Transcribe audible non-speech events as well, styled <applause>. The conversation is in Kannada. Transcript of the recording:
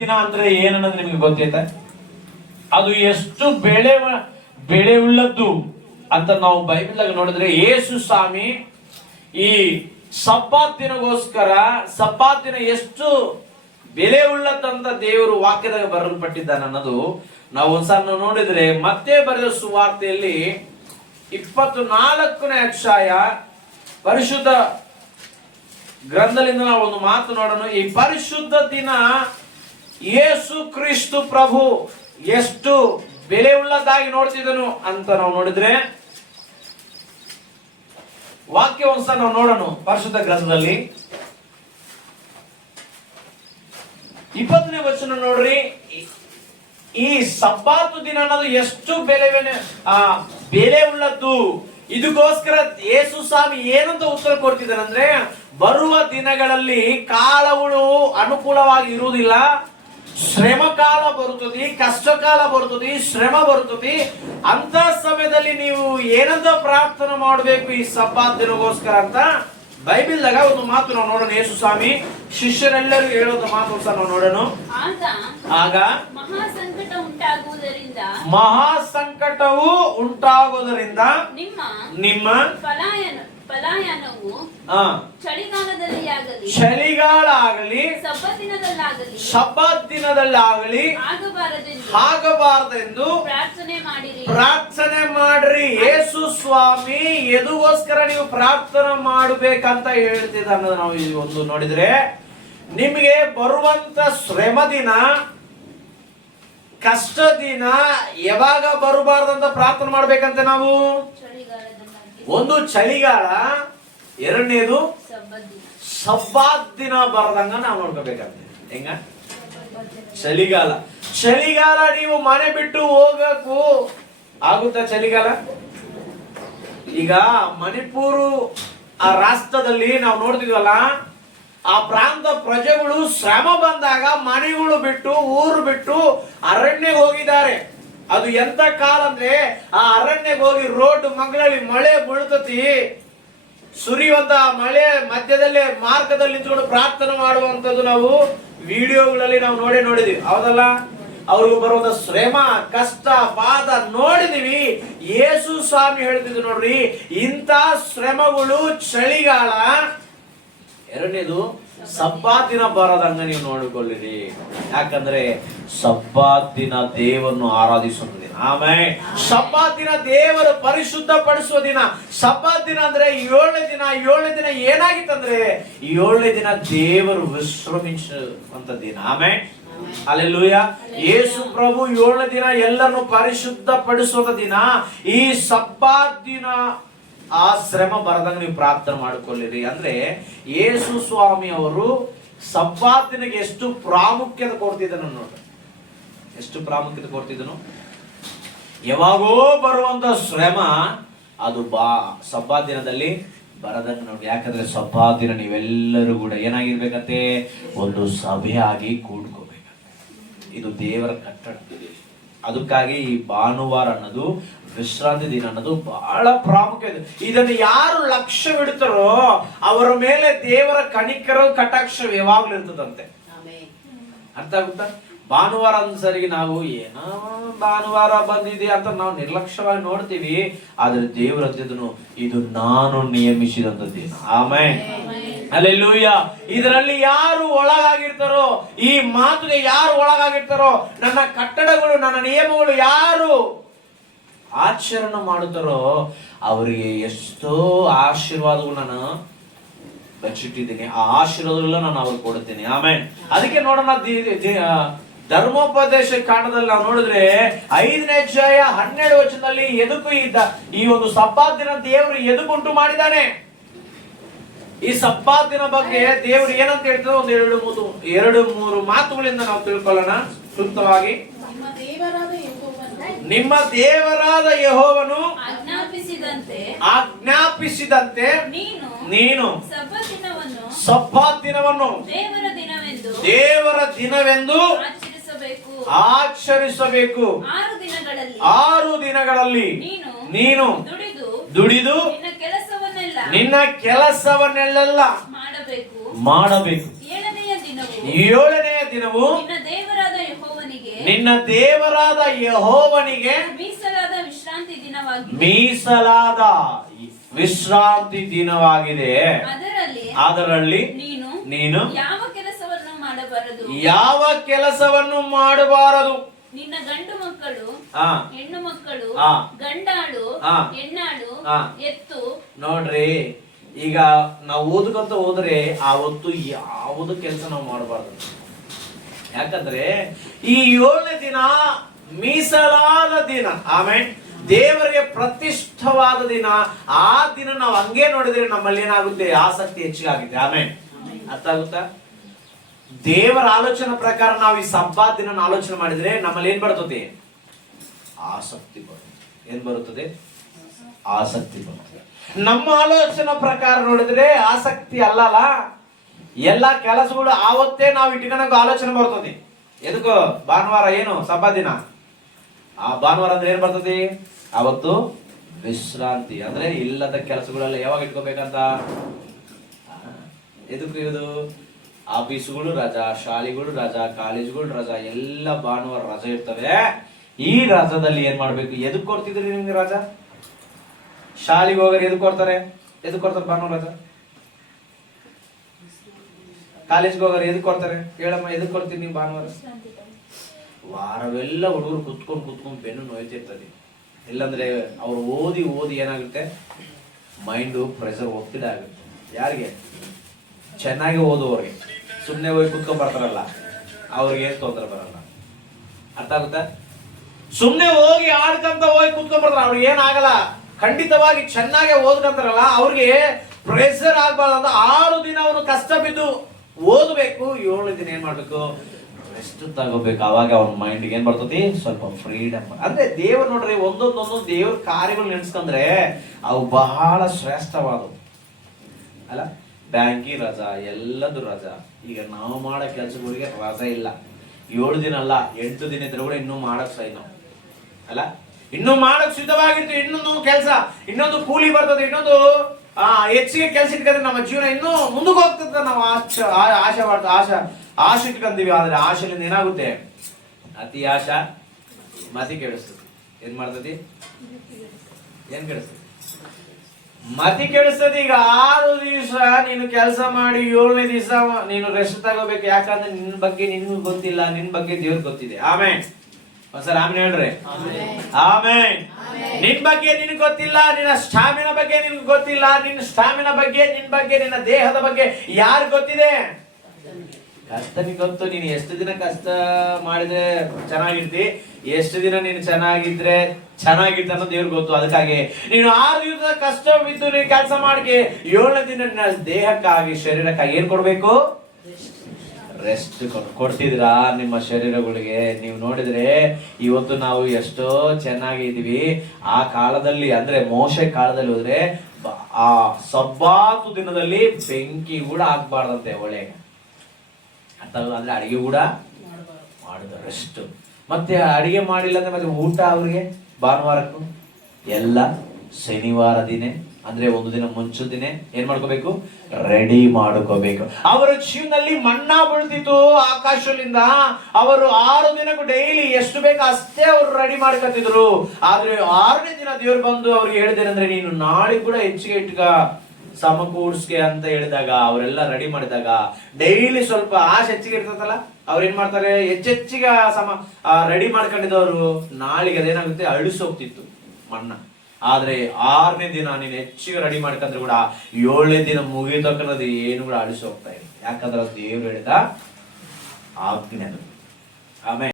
ದಿನ ಅಂದ್ರೆ ಏನನ್ನೋದು ನಿಮಗೆ ಗೊತ್ತೈತೆ? ಅದು ಎಷ್ಟು ಬೆಳೆ ಬೆಳೆ ಉಳ್ಳದ್ದು ಅಂತ ನಾವು ಬೈಬಲ್ ನೋಡಿದ್ರೆ ಯೇಸು ಸ್ವಾಮಿ ಈ ಸಬ್ಬಾತಿನಗೋಸ್ಕರ ಸಬ್ಬಾತಿನ ಎಷ್ಟು ಬೆಲೆ ಉಳ್ಳದಂತ ದೇವರು ವಾಕ್ಯದಾಗ ಬರಲ್ಪಟ್ಟಿದ್ದಾನೆ ಅನ್ನೋದು ನಾವು ಒಂದ್ಸಲ ನೋಡಿದ್ರೆ ಮತ್ತೆ ಬರೆದ ಸುವಾರ್ತೆಯಲ್ಲಿ ಇಪ್ಪತ್ತು ನಾಲ್ಕನೇ ಅಕ್ಷಾಯ ಪರಿಶುದ್ಧ ಗ್ರಂಥದಿಂದ ನಾವು ಒಂದು ಮಾತು ನೋಡೋಣ. ಈ ಪರಿಶುದ್ಧ ದಿನ ಯೇಸು ಕ್ರಿಸ್ತು ಪ್ರಭು ಎಷ್ಟು ಬೆಲೆ ಉಳ್ಳದ್ದಾಗಿ ನೋಡ್ತಿದ್ದನು ಅಂತ ನಾವು ನೋಡಿದ್ರೆ, ವಾಕ್ಯ ಒಂದ್ಸ ನಾವು ನೋಡೋಣ ಪರಿಶುದ್ಧ ಗ್ರಂಥದಲ್ಲಿ. ಇಪ್ಪತ್ತನೇ ವಚನ ನೋಡ್ರಿ, ಈ- ಈ ಸಬ್ಬಾತು ದಿನ ಅನ್ನೋದು ಎಷ್ಟು ಬೆಲೆ ಆ ಬೆಲೆ ಉಳ್ಳದ್ದು ಇದಕ್ಕೋಸ್ಕರ ಯೇಸು ಸ್ವಾಮಿ ಏನಂತ ಉತ್ತರ ಕೊಡ್ತಿದ್ದಾರೆ ಅಂದ್ರೆ ಬರುವ ದಿನಗಳಲ್ಲಿ ಕಾಲಗಳು ಅನುಕೂಲವಾಗಿ ಇರುವುದಿಲ್ಲ. ಶ್ರಮ ಕಾಲ ಬರುತ್ತದೆ ಕಷ್ಟ ಕಾಲ ಬರುತ್ತದೆ ಶ್ರಮ ಬರುತ್ತದೆ. ಅಂತ ಸಮಯದಲ್ಲಿ ನೀವು ಏನಂತ ಪ್ರಾರ್ಥನೆ ಮಾಡಬೇಕು ಈ ಸಬ್ಬಾತ್ ದಿನಗೋಸ್ಕರ ಅಂತ? ಬೈಬಿಲ್ದಾಗ ಒಂದು ಮಾತು ನಾವು ನೋಡೋಣ ಯೇಸು ಸ್ವಾಮಿ ಶಿಷ್ಯರೆಲ್ಲರೂ ಹೇಳೋದು ಮಾತು ಸಹ ನಾವು ನೋಡೋಣ. ಆಗ ಮಹಾ ಸಂಕಟವು ಉಂಟಾಗುವುದರಿಂದ ನಿಮ್ಮ ನಿಮ್ಮ ಪಲಾಯನ ಪಲಾಯನವು ಚಳಿಗಾಲದಲ್ಲಿ ಆಗಲಿ ಚಳಿಗಾಲ ಸಬ್ಬತ್ತಿನದಲ್ಲಾಗಲಿ ಶಬ್ಬತ್ ದಿನದಲ್ಲಾಗಲಿ ಆಗಬಾರದೆಂದು ಆಗಬಾರದೆಂದು ಪ್ರಾರ್ಥನೆ ಮಾಡಿರಿ. ಪ್ರಾರ್ಥನೆ ಮಾಡ್ರಿ. ಯೇಸು ಸ್ವಾಮಿ ಎದುಗೋಸ್ಕರ ನೀವು ಪ್ರಾರ್ಥನೆ ಮಾಡಬೇಕಂತ ಹೇಳ್ತಿದ್ದ ಅನ್ನೋದು ನಾವು ಈ ಒಂದು ನೋಡಿದ್ರೆ. ನಿಮಗೆ ಬರುವಂತ ಶ್ರಮ ದಿನ ಕಷ್ಟ ದಿನ ಯಾವಾಗ ಬರಬಾರ್ದಂತ ಪ್ರಾರ್ಥನೆ ಮಾಡ್ಬೇಕಂತ ನಾವು? ಒಂದು ಚಳಿಗಾಲ ಎರಡನೇದು ಸಬ್ಬತ್ ದಿನ ಬರದಂಗ ನಾವು ನೋಡ್ಕೋಬೇಕಂತೆ ಹೆಂಗ? ಚಳಿಗಾಲ. ಚಳಿಗಾಲ ನೀವು ಮನೆ ಬಿಟ್ಟು ಹೋಗಕ್ಕೂ ಆಗುತ್ತಾ ಚಳಿಗಾಲ? ಈಗ ಮಣಿಪುರು, ಆ ರಾಷ್ಟ್ರದಲ್ಲಿ ನಾವು ನೋಡ್ತಿದ್ವಲ್ಲ, ಆ ಪ್ರಾಂತ ಪ್ರಜೆಗಳು ಶ್ರಮ ಬಂದಾಗ ಮನೆಗಳು ಬಿಟ್ಟು, ಊರು ಬಿಟ್ಟು ಅರಣ್ಯಕ್ಕೆ ಹೋಗಿದ್ದಾರೆ. ಅದು ಎಂತ ಕಾಲ ಅಂದ್ರೆ, ಆ ಅರಣ್ಯಕ್ಕೆ ಹೋಗಿ ರೋಡ್ ಮಗಳಲ್ಲಿ ಮಳೆ ಬೀಳ್ತತಿ. ಸುರಿಯುವಂತ ಮಳೆ ಮಧ್ಯದಲ್ಲೇ ಮಾರ್ಗದಲ್ಲಿ ನಿಂತ್ಕೊಂಡು ಪ್ರಾರ್ಥನೆ ಮಾಡುವಂತದ್ದು ನಾವು ವಿಡಿಯೋಗಳಲ್ಲಿ ನಾವು ನೋಡೇ ನೋಡಿದ್ವಿ. ಹೌದಲ್ಲ? ಅವ್ರಿಗೆ ಬರುವಂತ ಶ್ರಮ, ಕಷ್ಟ, ಪಾದ ನೋಡಿದೀವಿ. ಯೇಸು ಸ್ವಾಮಿ ಹೇಳ್ತಿದ್ರು ನೋಡ್ರಿ, ಇಂಥ ಶ್ರಮಗಳು ಚಳಿಗಾಲ. ಎರಡನೇದು ಸಬ್ಬಾತ್ ದಿನ ಬರದಂಗ ನೀವು ನೋಡಿಕೊಳ್ಳಿರಿ. ಯಾಕಂದ್ರೆ ಸಬ್ಬಾತ್ ದಿನ ದೇವರನ್ನು ಆರಾಧಿಸುವ ದಿನ. ಆಮೇಲೆ ಸಬ್ಬಾತ್ ದಿನ ದೇವರು ಪರಿಶುದ್ಧ ಪಡಿಸುವ ದಿನ. ಸಬ್ಬಾತ್ ದಿನ ಅಂದ್ರೆ ಏಳನೇ ದಿನ. ಏಳನೇ ದಿನ ಏನಾಗಿತ್ತಂದ್ರೆ ಏಳನೇ ದಿನ ದೇವರು ವಿಶ್ರಮಿಸುವಂತ ದಿನ. ಆಮೇಲೆ ಅಲ್ಲೆಲ್ಲೂಯ ಯೇಸು ಪ್ರಭು ಏಳನೇ ದಿನ ಎಲ್ಲರನ್ನು ಪರಿಶುದ್ಧ ಪಡಿಸುವ ದಿನ. ಈ ಸಬ್ಬಾತ್ ದಿನ ಆ ಶ್ರಮ ಬರದಂಗ ನೀವು ಪ್ರಾರ್ಥನೆ ಮಾಡಿಕೊಳ್ಳಿರಿ. ಅಂದ್ರೆ ಯೇಸು ಸ್ವಾಮಿ ಅವರು ಸಬ್ಬಾತಿನಿಗೆ ಎಷ್ಟು ಪ್ರಾಮುಖ್ಯತೆ ಕೊಡ್ತಿದ್ದನು ನೋಡಿ ಎಷ್ಟು ಪ್ರಾಮುಖ್ಯತೆ ಕೊಡ್ತಿದ್ದನು. ಯಾವಾಗೋ ಬರುವಂತ ಶ್ರಮ ಅದು ಬಾ ಸಬ್ಬಾ ದಿನದಲ್ಲಿ ಬರದಂಗ ನೋಡಿ ಯಾಕಂದ್ರೆ ಸಬ್ಬಾ ದಿನ ನೀವೆಲ್ಲರೂ ಕೂಡ ಏನಾಗಿರ್ಬೇಕಂತೆ? ಒಂದು ಸಭೆಯಾಗಿ ಕೂಡ್ಕೋಬೇಕಂತೆ. ಇದು ದೇವರ ಕಟ್ಟಡ. ಅದಕ್ಕಾಗಿ ಈ ಭಾನುವಾರ ಅನ್ನೋದು ವಿಶ್ರಾಂತಿ ದಿನ ಅನ್ನೋದು ಬಹಳ ಪ್ರಾಮುಖ್ಯತೆ ಇದನ್ನು ಯಾರು ಲಕ್ಷ್ಯವಿಡ್ತಾರೋ ಅವರ ಮೇಲೆ ದೇವರ ಕಣಿಕರ ಕಟಾಕ್ಷ ಯಾವಾಗ್ಲೂ ಇರ್ತದಂತೆ. ಅರ್ಥ ಆಗುತ್ತಾ? ಭಾನುವಾರ ಸರಿಗೆ ನಾವು ಏನೋ ಭಾನುವಾರ ಬಂದಿದೆ ಅಂತ ನಾವು ನಿರ್ಲಕ್ಷ್ಯವಾಗಿ ನೋಡ್ತೀವಿ ಆದ್ರೆ ದೇವರ ಇದು ನಾನು ನಿಯಮಿಸಿದಂತ ದಿನ. ಆಮೇಲೆ <laughs> ಅಲ್ಲೆಲ್ಲೂಯ್ಯ ಇದರಲ್ಲಿ ಯಾರು ಒಳಗಾಗಿರ್ತಾರೋ, ಈ ಮಾತುಗೆ ಯಾರು ಒಳಗಾಗಿರ್ತಾರೋ, ನನ್ನ ಕಟ್ಟಡಗಳು, ನನ್ನ ನಿಯಮಗಳು ಯಾರು ಆಚರಣೆ ಮಾಡುತ್ತಾರೋ, ಅವರಿಗೆ ಎಷ್ಟೋ ಆಶೀರ್ವಾದಗಳು ನಾನು ಬಚ್ಚಿಟ್ಟಿದ್ದೀನಿ. ಆ ಆಶೀರ್ವಾದಗಳ ನಾನು ಅವ್ರಿಗೆ ಕೊಡುತ್ತೇನೆ. ಆಮೇಲೆ ಅದಕ್ಕೆ ನೋಡೋಣ ಧರ್ಮೋಪದೇಶ ಕಾಂಡದಲ್ಲಿ ನಾವು ನೋಡಿದ್ರೆ ಐದನೇ ಅಧ್ಯಾಯ ಹನ್ನೆರಡು ವರ್ಷದಲ್ಲಿ ಎದುಕು ಇದ್ದ ಈ ಒಂದು ಸಬ್ಬಾತ್ ದಿನ ದೇವರು ಎದುಕುಂಟು ಮಾಡಿದ್ದಾನೆ. ಈ ಸಪ್ಪಾತಿನ ದಿನ ಬಗ್ಗೆ ದೇವರು ಏನಂತ ಹೇಳ್ತಾರೆ ಒಂದು ಎರಡು ಮೂರು ಎರಡು ಮೂರು ಮಾತುಗಳಿಂದ ನಾವು ತಿಳ್ಕೊಳ್ಳೋಣ. ಸೂಕ್ತವಾಗಿ ನಿಮ್ಮ ದೇವರಾದ ಯೆಹೋವನು ಆಜ್ಞಾಪಿಸಿದಂತೆ ಆಜ್ಞಾಪಿಸಿದಂತೆ ನೀನು ನೀನು ಸಬ್ಬತ್ತಿನವನ್ನು ಸಬ್ಬಾತ್ ದಿನವನ್ನು ದೇವರ ದಿನವೆಂದು ಆಚರಿಸಬೇಕು. ಆರು ದಿನಗಳಲ್ಲಿ ನೀನು ದುಡಿದು ದುಡಿದು ನಿನ್ನ ಕೆಲಸವನ್ನೆಲ್ಲ ಮಾಡಬೇಕು. ಮಾಡಬೇಕು. ಏಳನೆಯ ದಿನವು. ನಿನ್ನ ದೇವರ ನಿನ್ನ ದೇವರಾದ ಯಹೋವನಿಗೆ ಮೀಸಲಾದ ವಿಶ್ರಾಂತಿ ದಿನವಾಗಿದೆ. ಮೀಸಲಾದ ವಿಶ್ರಾಂತಿ ದಿನವಾಗಿದೆ. ಅದರಲ್ಲಿ ಅದರಲ್ಲಿ ನೀನು ನೀನು ಯಾವ ಕೆಲಸವನ್ನು ಮಾಡಬಾರದು? ಯಾವ ಕೆಲಸವನ್ನು ಮಾಡಬಾರದು? ನಿನ್ನ ಗಂಡು ಮಕ್ಕಳು ಹೆಣ್ಣು ಮಕ್ಕಳು. ಗಂಡಾಳು ಹೆಣ್ಣಾಳು ಎತ್ತು. ನೋಡ್ರಿ ಈಗ ನಾವು ಓದ್ಕೊಂತ ಹೋದ್ರೆ ಆ ಹೊತ್ತು ಯಾವುದು ಕೆಲಸ ನಾವು ಮಾಡಬಾರ್ದು. ಯಾಕಂದ್ರೆ ಈ ಏಳನೇ ದಿನ ಮೀಸಲಾದ ದಿನ ಆಮೇಲೆ ದೇವರಿಗೆ ಪ್ರತಿಷ್ಠವಾದ ದಿನ ಆ ದಿನ ನಾವು ಹಂಗೆ ನೋಡಿದ್ರೆ ನಮ್ಮಲ್ಲಿ ಏನಾಗುತ್ತೆ? ಆಸಕ್ತಿ ಹೆಚ್ಚಿಗಾಗಿದೆ ಆಮೇಲೆ ಅರ್ಥ ಆಗುತ್ತಾ? ದೇವರ ಆಲೋಚನೆ ಪ್ರಕಾರ ನಾವು ಈ ಸಬ್ಬಾ ದಿನ ಆಲೋಚನೆ ಮಾಡಿದ್ರೆ ನಮ್ಮಲ್ಲಿ ಏನ್ ಬರ್ತದೆ? ಆಸಕ್ತಿ ಬರುತ್ತೆ ಏನ್ ಬರುತ್ತದೆ? ಆಸಕ್ತಿ ಬರುತ್ತೆ ನಮ್ಮ ಆಲೋಚನೆ ಪ್ರಕಾರ ನೋಡಿದ್ರೆ ಆಸಕ್ತಿ ಅಲ್ಲಲ್ಲ, ಎಲ್ಲ ಕೆಲಸಗಳು ಆವತ್ತೇ ನಾವು ಇಟ್ಕೊಳಕ್ ಆಲೋಚನೆ ಬರ್ತದೆ. ಎದಕ್ಕೋ ಭಾನುವಾರ ಏನು ಸಬ್ಬಾ ದಿನ? ಆ ಭಾನುವಾರ ಅಂದ್ರೆ ಏನ್ ಬರ್ತದೆ? ಅವತ್ತು ವಿಶ್ರಾಂತಿ. ಅಂದ್ರೆ ಇಲ್ಲದ ಕೆಲಸಗಳೆಲ್ಲ ಯಾವಾಗ ಇಟ್ಕೋಬೇಕಂತ? ಎದಕ್ಕೆ ಇದು ಆಫೀಸುಗಳು ರಜಾ, ಶಾಲೆಗಳು ರಜಾ, ಕಾಲೇಜ್ಗಳು ರಜಾ, ಎಲ್ಲ ಭಾನುವಾರ ರಜೆ ಇರ್ತವೆ. ಈ ರಜಾದಲ್ಲಿ ಏನ್ ಮಾಡ್ಬೇಕು? ಎದಕ್ ಕೊಡ್ತಿದ್ರಿ ನಿಮ್ಗೆ ರಜಾ? ಶಾಲೆಗೆ ಹೋಗೋರು ಎದಕ್ ಕೊಡ್ತಾರೆ? ಎದಕ್ ಕೊಡ್ತಾರೆ ಭಾನುವಾರ ರಜಾ? ಕಾಲೇಜ್ಗೆ ಹೋಗೋರು ಎದಕ್ ಕೊಡ್ತಾರೆ? ಹೇಳಮ್ಮ, ಎದಕ್ ಕೊಡ್ತೀನಿ ನೀವು ಭಾನುವಾರ? ವಾರವೆಲ್ಲ ಹುಡುಗರು ಕುತ್ಕೊಂಡು ಕುತ್ಕೊಂಡು ಬೆನ್ನು ನೋಯ್ತಿರ್ತದೆ. ಇಲ್ಲಾಂದ್ರೆ ಅವ್ರು ಓದಿ ಓದಿ ಏನಾಗುತ್ತೆ? ಮೈಂಡು ಪ್ರೆಷರ್ ಒತ್ತಿಡ ಆಗುತ್ತೆ. ಯಾರಿಗೆ? ಚೆನ್ನಾಗಿ ಓದುವವ್ರಿಗೆ ಸುಮ್ಮನೆ ಹೋಗಿ ಕುತ್ಕೊಂಡ್ ಬರ್ತಾರಲ್ಲ, ಅವ್ರಿಗೆ ತೊಂದರೆ ಬರಲ್ಲ. ಅರ್ಥ ಆಗುತ್ತಾ? ಸುಮ್ಮನೆ ಹೋಗಿ ಆಡ್ಕಂತ ಹೋಗಿ ಕುತ್ಕೊಂಡ್ ಬರ್ತಾರ, ಅವ್ರಿಗೆ ಏನಾಗಲ್ಲ ಖಂಡಿತವಾಗಿ ಚೆನ್ನಾಗಿ ಓದ್ಕಂತಾರಲ್ಲ, ಅವ್ರಿಗೆ ಪ್ರೆಷರ್ ಆಗ್ಬಾರ್ದು ಆರು ದಿನ ಅವನು ಕಷ್ಟ ಬಿದ್ದು ಓದಬೇಕು. ಏಳು ದಿನ ಏನ್ ಮಾಡ್ಬೇಕು? ರೆಸ್ಟ್ ತಗೋಬೇಕು. ಅವಾಗ ಅವನ ಮೈಂಡ್ಗೆ ಏನ್ ಬರ್ತತಿ? ಸ್ವಲ್ಪ ಫ್ರೀಡಮ್ ಅಂದ್ರೆ ದೇವ್ರು ನೋಡ್ರಿ ಒಂದೊಂದೊಂದು ದೇವ್ರ ಕಾರ್ಯಗಳು ನೆನ್ಸ್ಕಂದ್ರೆ ಅವು ಬಹಳ ಶ್ರೇಷ್ಠವಾದವು. ಅಲ್ಲ? ಬ್ಯಾಂಕಿ ರಜಾ ಎಲ್ಲದು ರಜಾ. ಈಗ ನಾವು ಮಾಡೋ ಕೆಲಸಗಳಿಗೆ ರಜಾ ಇಲ್ಲ. ಏಳು ದಿನ ಅಲ್ಲ, ಎಂಟು ದಿನ ಇದ್ರೆ ಕೂಡ ಇನ್ನೂ ಮಾಡಕ್ ಸೈ ನಾವು ಅಲ್ಲ? ಇನ್ನೂ ಮಾಡಕ್ ಸಿದ್ಧವಾಗಿರ್ತೀವಿ. ಇನ್ನೊಂದು ಕೆಲಸ, ಇನ್ನೊಂದು ಕೂಲಿ ಬರ್ತದೆ, ಇನ್ನೊಂದು ಹೆಚ್ಚಿಗೆ ಕೆಲಸ ಇಟ್ಕೊಂಡ್ರೆ ನಮ್ಮ ಜೀವನ ಇನ್ನೂ ಮುಂದಕ್ಕೆ ಹೋಗ್ತದೆ ನಾವು ಆಶೆ ಆಶೆ ಮಾಡ್ತಾ ಆಶೆ ಆಶೆ ಇಟ್ಕೊಂತೀವಿ. ಆದ್ರೆ ಆಶೆಲಿಂದ ಏನಾಗುತ್ತೆ? ಅತಿ ಆಶಾ ಮತಿ ಕೆಡಿಸ್ತದೆ. ಏನ್ ಮಾಡ್ತತಿ ಏನ್ ಕೆಡಿಸ್ತದೆ? ಮತಿ ಕೆಡಿಸದ ಈಗ ಆರು ದಿವಸ ನೀನು ಕೆಲಸ ಮಾಡಿ ಏಳನೇ ದಿವಸ ನೀನು ರೆಸ್ಟ್ ತಗೋಬೇಕು. ಯಾಕಂದ್ರೆ ನಿನ್ ಬಗ್ಗೆ ನಿನ್ಗೂ ಗೊತ್ತಿಲ್ಲ ನಿನ್ ಬಗ್ಗೆ ದೇವ್ರಿಗೆ ಗೊತ್ತಿದೆ. ಆಮೇಲೆ ಒಂದ್ಸಲ ಆಮೇಲೆ ಹೇಳ್ರಿ. ಆಮೇಲೆ ನಿನ್ ಬಗ್ಗೆ ನಿನ್ ಗೊತ್ತಿಲ್ಲ ನಿನ್ನ ಸ್ಟಾಮಿನ ಬಗ್ಗೆ ನಿನ್ಗೆ ಗೊತ್ತಿಲ್ಲ ನಿನ್ನ ಸ್ಟಾಮಿನ ಬಗ್ಗೆ ನಿನ್ ಬಗ್ಗೆ ನಿನ್ನ ದೇಹದ ಬಗ್ಗೆ ಯಾರು ಗೊತ್ತಿದೆ? ಕಷ್ಟ ಗೊತ್ತು ನೀನು ಎಷ್ಟು ದಿನ ಕಷ್ಟ ಮಾಡಿದ್ರೆ ಚೆನ್ನಾಗಿರ್ತಿ. ಎಷ್ಟು ದಿನ ನೀನು ಚೆನ್ನಾಗಿದ್ರೆ ಚೆನ್ನಾಗಿರ್ತ ಅನ್ನೋ ದೇವ್ರಿಗೆ ಗೊತ್ತು. ಅದಕ್ಕಾಗಿ ನೀನು ಆರು ದಿವಸ ಕಷ್ಟ ಬಿದ್ದು ನೀನು ಕೆಲಸ ಮಾಡಿಕೆ ಏಳನೇ ದಿನ ನಿನ್ನ ದೇಹಕ್ಕಾಗಿ ಶರೀರಕ್ಕಾಗಿ ಏನ್ ಕೊಡ್ಬೇಕು? ರೆಸ್ಟ್ ಕೊಡ್ತಿದ್ರಾ ನಿಮ್ಮ ಶರೀರಗಳಿಗೆ. ನೀವು ನೋಡಿದ್ರೆ ಇವತ್ತು ನಾವು ಎಷ್ಟೋ ಚೆನ್ನಾಗಿದ್ದೀವಿ ಆ ಕಾಲದಲ್ಲಿ ಅಂದ್ರೆ ಮೋಶೆ ಕಾಲದಲ್ಲಿ ಹೋದ್ರೆ ಆ ಸಬ್ಬಾತು ದಿನದಲ್ಲಿ ಬೆಂಕಿ ಕೂಡ ಆಗ್ಬಾರ್ದಂತೆ ಒಳ್ಳೆಗೆ. ಅಂತ ಅಂದ್ರೆ ಅಡಿಗೆ ಕೂಡ ಮಾಡಿದ ರೆಸ್ಟ್ ಮತ್ತೆ ಅಡಿಗೆ ಮಾಡಿಲ್ಲ ಅಂದ್ರೆ ಮತ್ತೆ ಊಟ ಅವ್ರಿಗೆ ಭಾನುವಾರಕ್ಕೂ? ಎಲ್ಲ ಶನಿವಾರ ದಿನ, ಅಂದ್ರೆ ಒಂದು ದಿನ ಮುಂಚೆ ದಿನ ಏನ್ ಮಾಡ್ಕೋಬೇಕು? ರೆಡಿ ಮಾಡ್ಕೋಬೇಕು. ಅವರ ಜೀವನದಲ್ಲಿ ಮಣ್ಣಾ ಬೀಳ್ತಿತ್ತು ಆಕಾಶದಿಂದ. ಅವರು ಆರು ದಿನಕ್ಕೂ ಡೈಲಿ ಎಷ್ಟು ಬೇಕು ಅಷ್ಟೇ ಅವರು ರೆಡಿ ಮಾಡ್ಕೊತಿದ್ರು. ಆದ್ರೆ ಆರನೇ ದಿನ ದೇವ್ರು ಬಂದು ಅವ್ರಿಗೆ ಹೇಳಿದೇನಂದ್ರೆ ನೀನು ನಾಳೆ ಕೂಡ ಹೆಚ್ಚಿಗೆ ಇಟ್ಕ. ಸಮಕೂಡ್ಸ್ಕೆ ಅಂತ ಹೇಳಿದಾಗ, ಅವರೆಲ್ಲ ರೆಡಿ ಮಾಡಿದಾಗ ಡೈಲಿ ಸ್ವಲ್ಪ ಆಸೆ ಹೆಚ್ಚಿಗೆ ಇರ್ತದಲ್ಲ, ಅವ್ರು ಏನ್ ಮಾಡ್ತಾರೆ? ಹೆಚ್ಚೆಚ್ಚಿಗೆ ಸಮ ರೆಡಿ ಮಾಡ್ಕೊಂಡಿದ್ದವರು ನಾಳೆಗೆ ಅದೇನಾಗುತ್ತೆ? ಅಳಿಸೋಗ್ತಿತ್ತು ಮಣ್ಣ. ಆದ್ರೆ ಆರನೇ ದಿನ ನೀನು ಹೆಚ್ಚಿಗೆ ರೆಡಿ ಮಾಡ್ಕೊಂಡ್ರೆ ಕೂಡ ಏಳನೇ ದಿನ ಮುಗಿತಕ್ಕನ್ನೋದು ಏನು ಕೂಡ ಅಳಿಸೋಗ್ತಾ ಇಲ್ಲ. ಯಾಕಂದ್ರೆ ಅದು ದೇವ್ರು ಹೇಳಿದ ಆಜ್ಞೆ ಆಮೇಲೆ